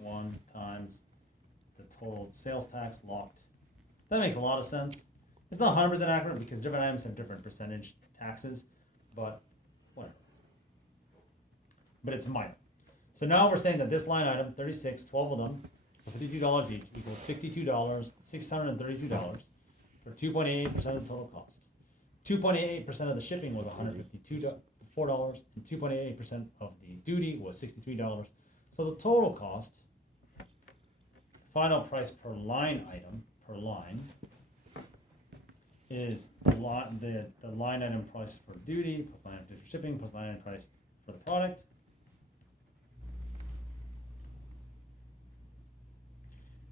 1 times the total sales tax locked. That makes a lot of sense. It's not 100% accurate because different items have different percentage taxes, but whatever. But it's minor. So now we're saying that this line item, 36, 12 of them, for $52 each, equals $62, $632, for 2.88% of the total cost. 2.88% of the shipping was $154, and 2.88% of the duty was $63. So the total cost, final price per line item, per line, is the line item price for duty, plus line item price for shipping, plus line item price for the product.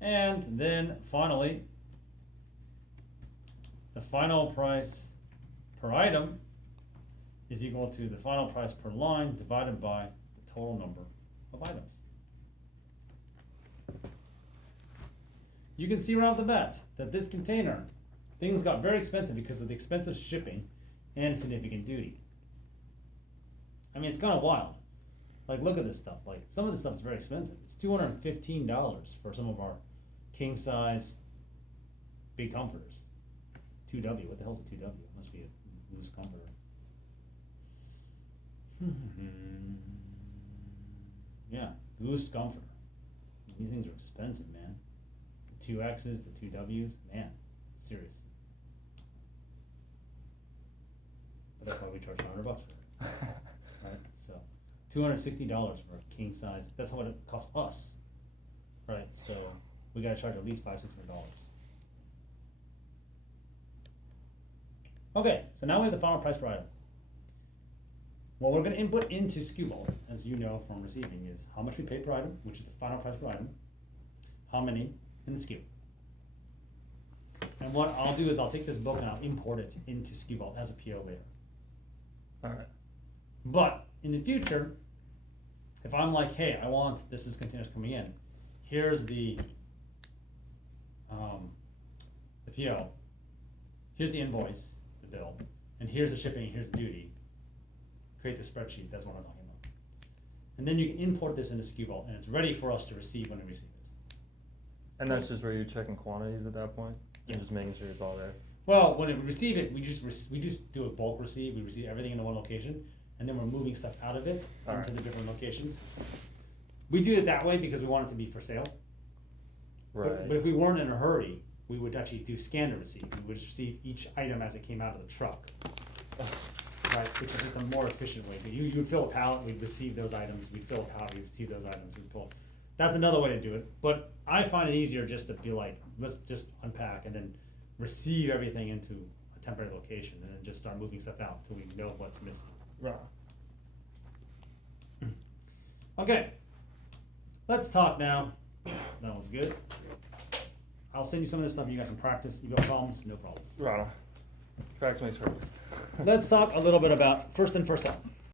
And then finally, the final price per item is equal to the final price per line divided by the total number of items. You can see right off the bat that this container, things got very expensive because of the expensive shipping and significant duty. I mean, it's kind of wild. Like, look at this stuff. Like, some of this stuff is very expensive. It's $215 for some of our king size big comforters. 2W, what the hell's a 2W? It must be a loose comforter. Yeah, loose comforter. These things are expensive, man. The 2X's, the 2W's, man, serious. But that's why we charge $100 for it. Right? So $260 for a king size. That's what it costs us. Right? So we gotta charge at least $500-$600. Okay, so now we have the final price per item. What we're gonna input into SKU Vault, as you know from receiving, is how much we pay per item, which is the final price per item, how many, and the SKU. And what I'll do is I'll take this book and I'll import it into SKU Vault as a PO later. Alright. But in the future, if I'm like, hey, I want this is containers coming in, here's the PO, here's the invoice, the bill, and here's the shipping, and here's the duty. Create the spreadsheet, that's what I'm talking about. And then you can import this into SKU Vault, and it's ready for us to receive when we receive it. And that's just where you're checking quantities at that point? Yeah. And just making sure it's all there? Well, when we receive it, we just do a bulk receive. We receive everything into one location, and then we're moving stuff out of it into the different locations. We do it that way because we want it to be for sale. Right. But if we weren't in a hurry, we would actually do scan to receive. We would receive each item as it came out of the truck. Right, which is just a more efficient way. But you would fill a pallet, we'd receive those items, we'd fill a pallet, we'd receive those items, we'd pull. That's another way to do it. But I find it easier just to be like, let's just unpack and then receive everything into a temporary location and then just start moving stuff out until we know what's missing. Right. Okay, let's talk now. That was good. I'll send you some of this stuff, you guys can practice. You got problems? No problem. Right. Practice makes perfect. Let's talk a little bit about first in, first out.